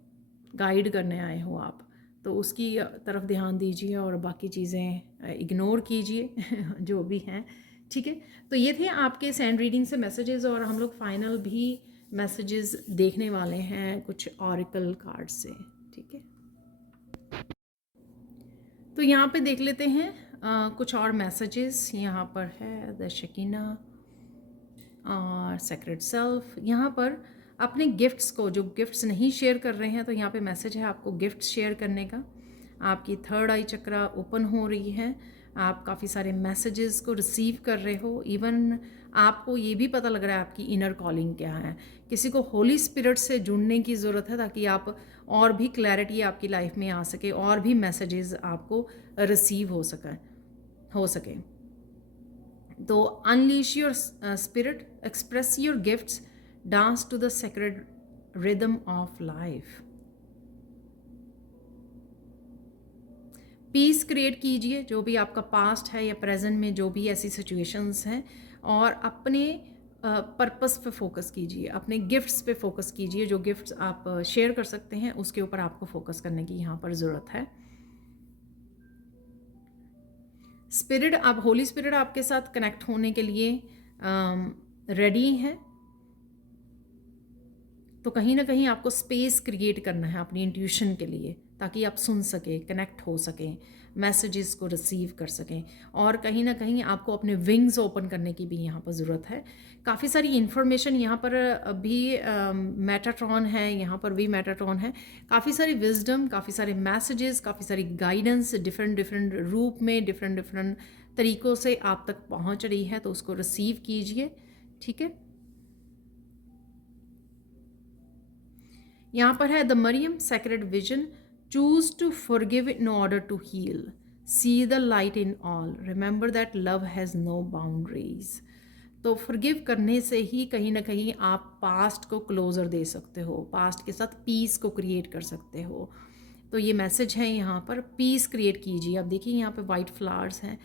गाइड करने आए हो आप। तो उसकी तरफ ध्यान दीजिए और बाकी चीज़ें इग्नोर कीजिए जो भी हैं। ठीक है, तो ये थे आपके सैंड रीडिंग से मैसेजेस, और हम लोग फाइनल भी मैसेजेस देखने वाले हैं कुछ ऑरिकल कार्ड से। ठीक है, तो यहाँ पे देख लेते हैं कुछ और मैसेजेस। यहाँ पर है द शकीना और सेक्रेड सेल्फ। यहाँ पर अपने गिफ्ट्स को, जो गिफ्ट्स नहीं शेयर कर रहे हैं, तो यहाँ पे मैसेज है आपको गिफ्ट शेयर करने का। आपकी थर्ड आई चक्रा ओपन हो रही है, आप काफ़ी सारे मैसेजेस को रिसीव कर रहे हो। इवन आपको ये भी पता लग रहा है आपकी इनर कॉलिंग क्या है। किसी को होली स्पिरिट से जुड़ने की ज़रूरत है, ताकि आप और भी क्लैरिटी आपकी लाइफ में आ सके, और भी मैसेजेस आपको रिसीव हो सके। तो unleash your spirit, express your gifts, dance to the sacred rhythm of life. Peace create कीजिए, जो भी आपका पास्ट है या प्रेजेंट में जो भी ऐसी सिचुएशंस हैं, और अपने पर्पस पे फोकस कीजिए, अपने गिफ्ट्स पे फोकस कीजिए। जो गिफ्ट्स आप शेयर कर सकते हैं, उसके ऊपर आपको फोकस करने की यहाँ पर ज़रूरत है। स्पिरिट, आप होली स्पिरिट आपके साथ कनेक्ट होने के लिए रेडी हैं। तो कहीं ना कहीं आपको स्पेस क्रिएट करना है अपनी इंट्यूशन के लिए, ताकि आप सुन सकें, कनेक्ट हो सकें, मैसेजेस को रिसीव कर सकें। और कहीं ना कहीं आपको अपने विंग्स ओपन करने की भी यहाँ पर ज़रूरत है। काफ़ी सारी इन्फॉर्मेशन यहाँ पर भी मेटाट्रॉन है, यहाँ पर भी मेटाट्रॉन है। काफ़ी सारी विजडम, काफ़ी सारे मैसेजेस, काफ़ी सारी गाइडेंस डिफरेंट डिफरेंट रूप में, डिफरेंट डिफरेंट तरीक़ों से आप तक पहुँच रही है, तो उसको रिसीव कीजिए। ठीक है, यहाँ पर है the Mariam sacred vision, choose to forgive in order to heal, see the light in all, remember that love has no boundaries. तो फॉरगिव करने से ही कहीं ना कहीं आप पास्ट को क्लोजर दे सकते हो, पास्ट के साथ पीस को क्रिएट कर सकते हो। तो ये मैसेज है यहाँ पर, पीस क्रिएट कीजिए। अब देखिए यहाँ पे वाइट फ्लावर्स हैं,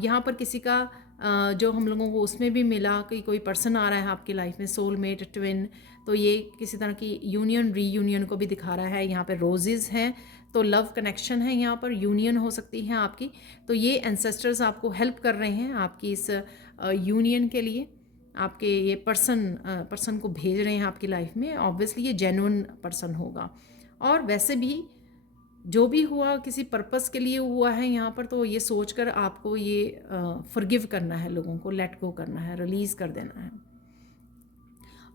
यहाँ पर किसी का जो हम लोगों को उसमें भी मिला कि कोई पर्सन आ रहा है आपकी लाइफ में, सोलमेट, ट्विन, तो ये किसी तरह की यूनियन रीयूनियन को भी दिखा रहा है। यहाँ पे रोजेज़ हैं, तो लव कनेक्शन है, यहाँ पर यूनियन हो सकती है आपकी। तो ये एंसेस्टर्स आपको हेल्प कर रहे हैं आपकी इस यूनियन के लिए। आपके ये पर्सन को भेज रहे हैं आपकी लाइफ में। ऑब्वियसली ये जेन्युइन पर्सन होगा, और वैसे भी जो भी हुआ किसी पर्पस के लिए हुआ है यहाँ पर। तो ये सोचकर आपको ये फॉरगिव करना है, लोगों को लेट गो करना है, रिलीज़ कर देना है।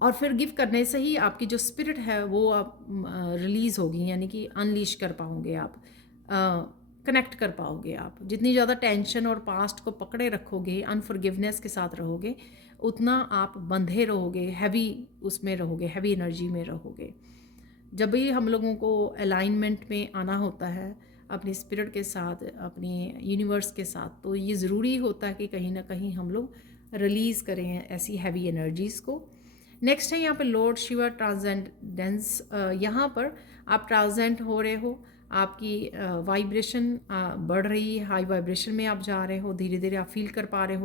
और फिर गिव करने से ही आपकी जो स्पिरिट है वो आप रिलीज़ होगी, यानी कि अनलीश कर पाओगे आप, कनेक्ट कर पाओगे आप। जितनी ज़्यादा टेंशन और पास्ट को पकड़े रखोगे, अनफॉरगिवनेस के साथ रहोगे, उतना आप बंधे रहोगे, हैवी उसमें रहोगे, हैवी एनर्जी में रहोगे। जब भी हम लोगों को अलाइनमेंट में आना होता है अपनी स्पिरिट के साथ, अपनी यूनिवर्स के साथ, तो ये ज़रूरी होता है कि कहीं ना कहीं हम लोग रिलीज़ करें ऐसी हैवी एनर्जीज़ को। नेक्स्ट है यहाँ पे लॉर्ड शिवा ट्रांसेंडेंस। यहाँ पर आप ट्रांसेंड हो रहे हो, आपकी वाइब्रेशन बढ़ रही है, हाई वाइब्रेशन में आप जा रहे हो, धीरे धीरे आप फील कर पा रहे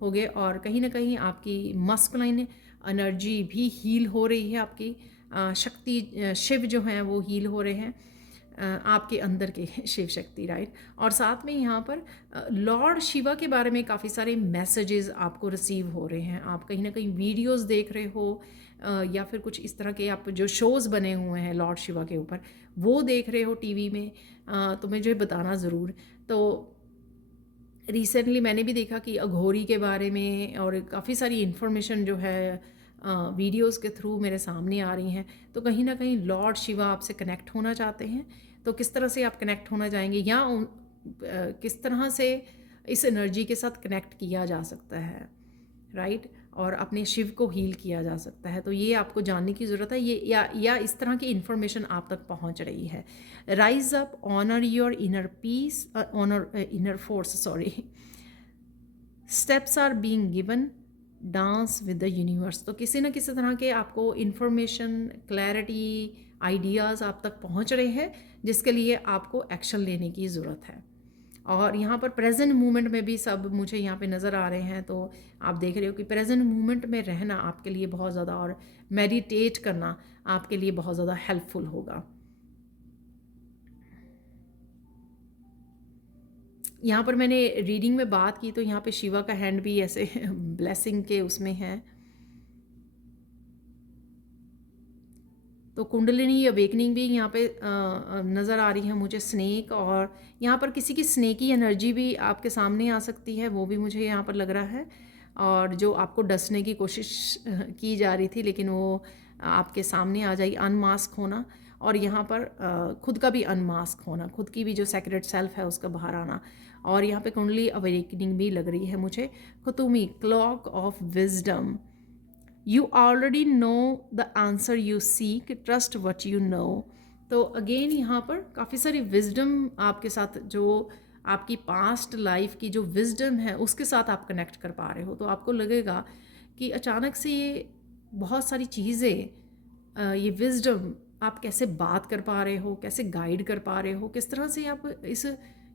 होगे। और कहीं ना कहीं आपकी मस्कुलाइन एनर्जी भी हील हो रही है, आपकी शक्ति शिव जो हैं वो हील हो रहे हैं, आपके अंदर के शिव शक्ति, राइट। और साथ में यहाँ पर लॉर्ड शिवा के बारे में काफ़ी सारे मैसेजेस आपको रिसीव हो रहे हैं। आप कहीं ना कहीं वीडियोस देख रहे हो, या फिर कुछ इस तरह के आप जो शोज़ बने हुए हैं लॉर्ड शिवा के ऊपर, वो देख रहे हो टीवी में, तो मुझे बताना ज़रूर। तो रिसेंटली मैंने भी देखा कि अघोरी के बारे में और काफ़ी सारी इन्फॉर्मेशन जो है वीडियोस के थ्रू मेरे सामने आ रही हैं। तो कहीं ना कहीं लॉर्ड शिवा आपसे कनेक्ट होना चाहते हैं। तो किस तरह से आप कनेक्ट होना चाहेंगे, या किस तरह से इस एनर्जी के साथ कनेक्ट किया जा सकता है, राइट, और अपने शिव को हील किया जा सकता है, तो ये आपको जानने की ज़रूरत है। ये या इस तरह की इन्फॉर्मेशन आप तक पहुंच रही है। Rise up, honour your inner peace, honour inner force, sorry, steps are being given, dance with the universe. तो किसी न किसी तरह के आपको इन्फॉर्मेशन, क्लैरिटी, आइडियाज़ आप तक पहुंच रहे हैं, जिसके लिए आपको एक्शन लेने की ज़रूरत है। और यहाँ पर प्रेजेंट मोमेंट में भी सब मुझे यहाँ पे नज़र आ रहे हैं। तो आप देख रहे हो कि प्रेजेंट मोमेंट में रहना आपके लिए बहुत ज़्यादा, और मेडिटेट करना आपके लिए बहुत ज़्यादा हेल्पफुल होगा। यहाँ पर मैंने रीडिंग में बात की, तो यहाँ पे शिवा का हैंड भी ऐसे ब्लेसिंग के उसमें है। तो कुंडलिनी अवेकनिंग भी यहाँ पे नज़र आ रही है मुझे, स्नेक, और यहाँ पर किसी की स्नेकी एनर्जी भी आपके सामने आ सकती है, वो भी मुझे यहाँ पर लग रहा है। और जो आपको डसने की कोशिश की जा रही थी, लेकिन वो आपके सामने आ जाएगी, अनमास्क होना। और यहाँ पर खुद का भी अनमास्क होना, खुद की भी जो सेक्रेट सेल्फ है उसका बाहर आना। और यहाँ पे कुंडली अवेकनिंग भी लग रही है मुझे। खुतुमी, clock of wisdom, you already know the answer you seek, trust what you know। तो अगेन यहाँ पर काफ़ी सारी विजडम आपके साथ, जो आपकी पास्ट लाइफ की जो विजडम है उसके साथ आप कनेक्ट कर पा रहे हो। तो आपको लगेगा कि अचानक से ये बहुत सारी चीज़ें, ये विजडम आप कैसे बात कर पा रहे हो, कैसे गाइड कर पा रहे हो, किस तरह से आप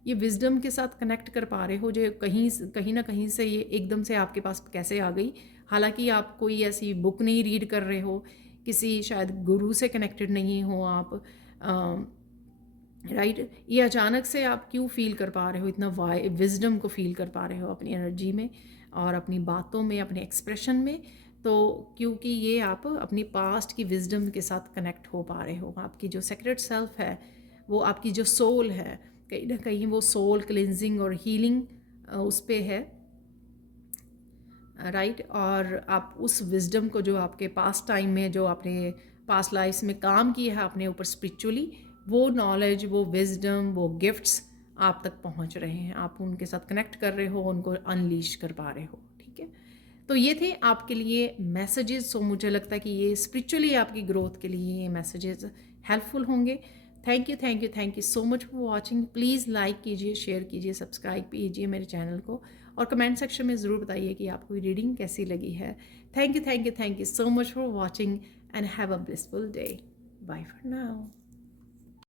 ये विजडम के साथ कनेक्ट कर पा रहे हो, जो कहीं ना कहीं से ये एकदम से आपके पास कैसे आ गई। हालांकि आप कोई ऐसी बुक नहीं रीड कर रहे हो, किसी शायद गुरु से कनेक्टेड नहीं हो आप, राइट। ये अचानक से आप क्यों फील कर पा रहे हो, इतना विजडम को फील कर पा रहे हो अपनी एनर्जी में और अपनी बातों में, अपने एक्सप्रेशन में। तो क्योंकि ये आप अपनी पास्ट की विजडम के साथ कनेक्ट हो पा रहे हो, आपकी जो सेक्रेट सेल्फ है, वो आपकी जो सोल है, कहीं ना कहीं वो सोल क्लिनजिंग और हीलिंग उस पे है, राइट। और आप उस विजडम को जो आपके पास्ट टाइम में, जो आपने पास्ट लाइफ्स में काम किया है अपने ऊपर स्पिरिचुअली, वो नॉलेज, वो विजडम, वो गिफ्ट्स आप तक पहुंच रहे हैं, आप उनके साथ कनेक्ट कर रहे हो, उनको अनलीश कर पा रहे हो, ठीक है। तो ये थे आपके लिए मैसेजेस। सो मुझे लगता है कि ये स्पिरिचुअली आपकी ग्रोथ के लिए ये मैसेजेस हेल्पफुल होंगे। Thank you thank you thank you so much for watching. Please like कीजिए, शेयर कीजिए, सब्सक्राइब कीजिए मेरे चैनल को, और कमेंट सेक्शन में ज़रूर बताइए कि आपको ये रीडिंग कैसी लगी है। Thank you so much for watching and have a blissful day. Bye for now.